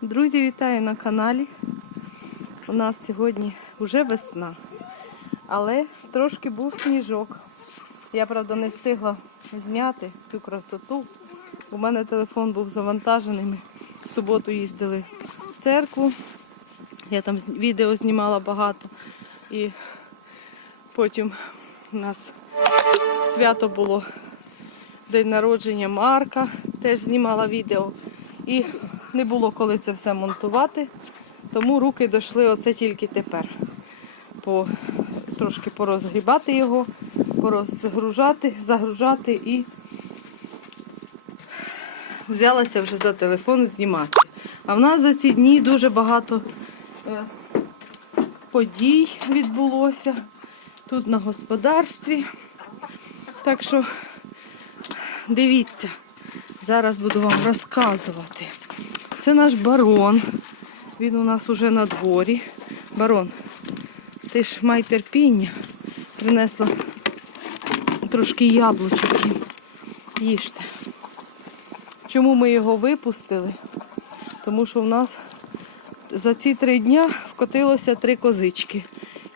Друзі, вітаю на каналі. У нас сьогодні вже весна, але трошки був сніжок. Я, правда, не встигла зняти цю красоту. У мене телефон був завантажений. Ми в суботу їздили в церкву. Я там відео знімала багато. І потім у нас свято було день народження Марка, теж знімала відео. І не було коли це все монтувати, тому руки дійшли оце тільки тепер. По, трошки порозгрібати його, порозгружати, загружати і взялася вже за телефон знімати. А в нас за ці дні дуже багато е, подій відбулося тут на господарстві. Так що дивіться, зараз буду вам розказувати. Це наш барон. Він у нас уже на дворі. Барон, ти ж май терпіння. Принесла трошки яблучок. Їжте. Чому ми його випустили? Тому що в нас за ці три дня вкотилося три козички.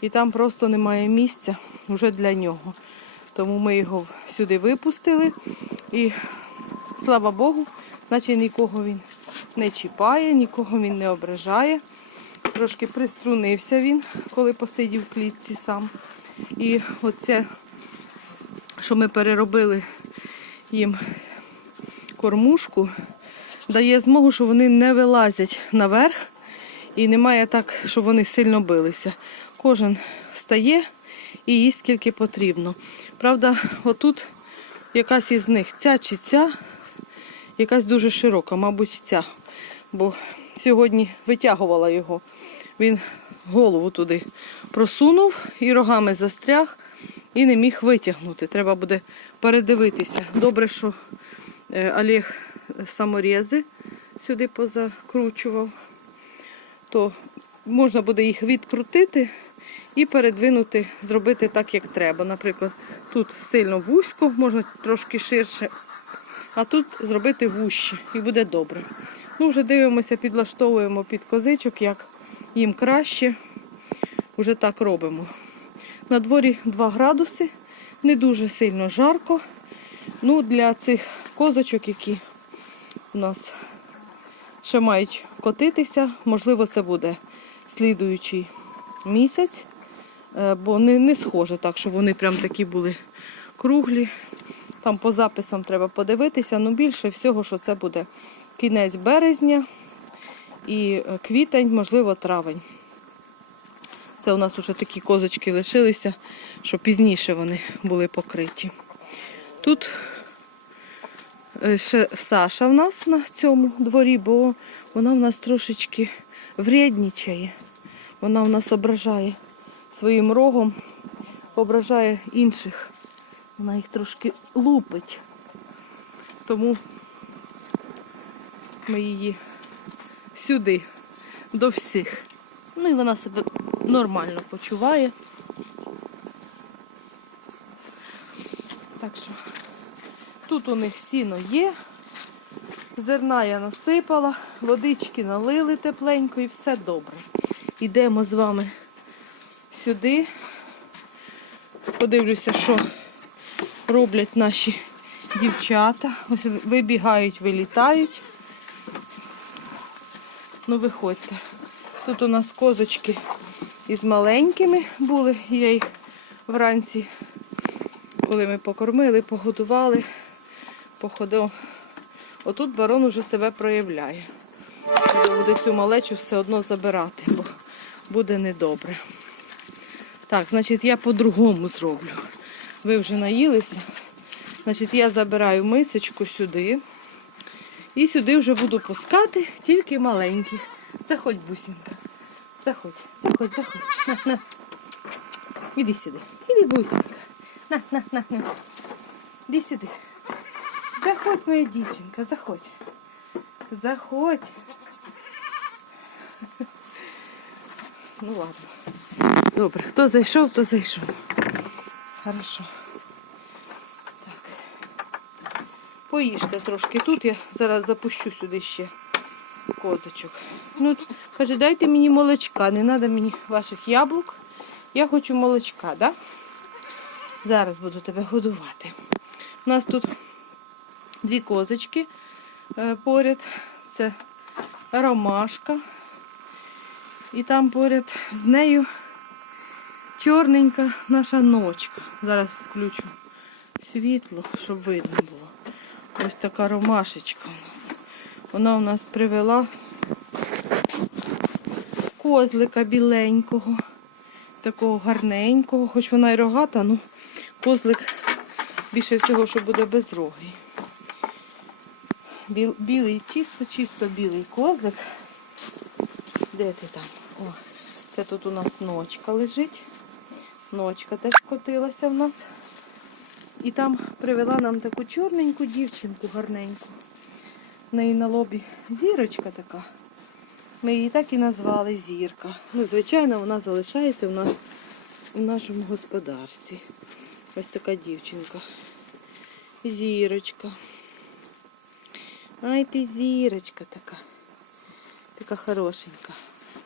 І там просто немає місця вже для нього. Тому ми його сюди випустили. І слава Богу, наче нікого він не чіпає, нікого він не ображає. Трошки приструнився він, коли посидів в клітці сам. І оце, що ми переробили їм кормушку, дає змогу, що вони не вилазять наверх і немає так, щоб вони сильно билися. Кожен встає і їсть скільки потрібно. Правда, отут якась із них ця чи ця, якась дуже широка, мабуть, ця. Бо сьогодні витягувала його. Він голову туди просунув і рогами застряг і не міг витягнути. Треба буде передивитися. Добре, що е, Олег саморези сюди позакручував, то можна буде їх відкрутити і передвинути, зробити так, як треба. Наприклад, тут сильно вузько, можна трошки ширше, а тут зробити вужче і буде добре. Ну, вже дивимося, підлаштовуємо під козичок, як їм краще. Уже так робимо. На дворі 2 градуси, не дуже сильно жарко. Ну, для цих козочок, які у нас ще мають котитися, можливо, це буде слідуючий місяць, е, бо не, не схоже так, щоб вони прям такі були круглі. Там по записам треба подивитися, ну більше всього, що це буде кінець березня і е, квітень, можливо, травень. Це у нас вже такі козочки лишилися, що пізніше вони були покриті. Тут е, ще Саша в нас на цьому дворі, бо вона в нас трошечки вреднічає. Вона в нас ображає своїм рогом, ображає інших. Вона їх трошки лупить. Тому ми її сюди, до всіх. Ну і вона себе нормально почуває. Так що тут у них сіно є. Зерна я насипала, водички налили тепленько і все добре. Йдемо з вами сюди. Подивлюся, що роблять наші дівчата. Ось вибігають, вилітають. Ну, виходьте. Тут у нас козочки із маленькими були. Я їх вранці, коли ми покормили, погодували, походив. Отут барон уже себе проявляє. Буде цю малечу все одно забирати, бо буде недобре. Так, значить, я по-другому зроблю. Ви вже наїлися. Значить, я забираю мисочку сюди. І сюди вже буду пускати тільки маленьких. Заходь, бусинка. Заходь, заходь, заходь. На, на. Іди сюди. Іди, бусинка. На, на, на, на. Іди сюди. Заходь, моя дівчинка, заходь. Заходь. Ну ладно. Добре, хто зайшов, то зайшов. Хорошо. Так. Поїжте трошки тут, я зараз запущу сюди ще козочок. Ну, каже, дайте мені молочка, не треба мені ваших яблук. Я хочу молочка, да? Зараз буду тебе годувати. У нас тут дві козочки е, поряд. Це ромашка. І там поряд з нею чорненька наша ночка. Зараз включу світло, щоб видно було. Ось така ромашечка у нас. Вона у нас привела козлика біленького, такого гарненького, хоч вона й рогата, ну козлик більше всього, що буде безрогий. Біл, білий, чисто, чисто білий козлик. Де ти там? О, це тут у нас ночка лежить. Ночка теж котилася в нас. І там привела нам таку чорненьку дівчинку гарненьку. В неї на лобі зірочка така. Ми її так і назвали зірка. Ну, звичайно, вона залишається в нас у нашому господарстві. Ось така дівчинка. Зірочка. Ай ти зірочка така. Така хорошенька.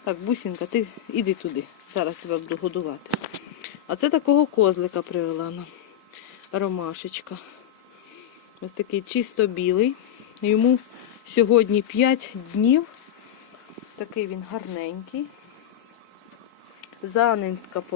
Так, бусінка, ти іди туди. Зараз тебе буду годувати. А це такого козлика привела нам. Ромашечка. Ось такий чисто білий. Йому сьогодні 5 днів. Такий він гарненький. Занинська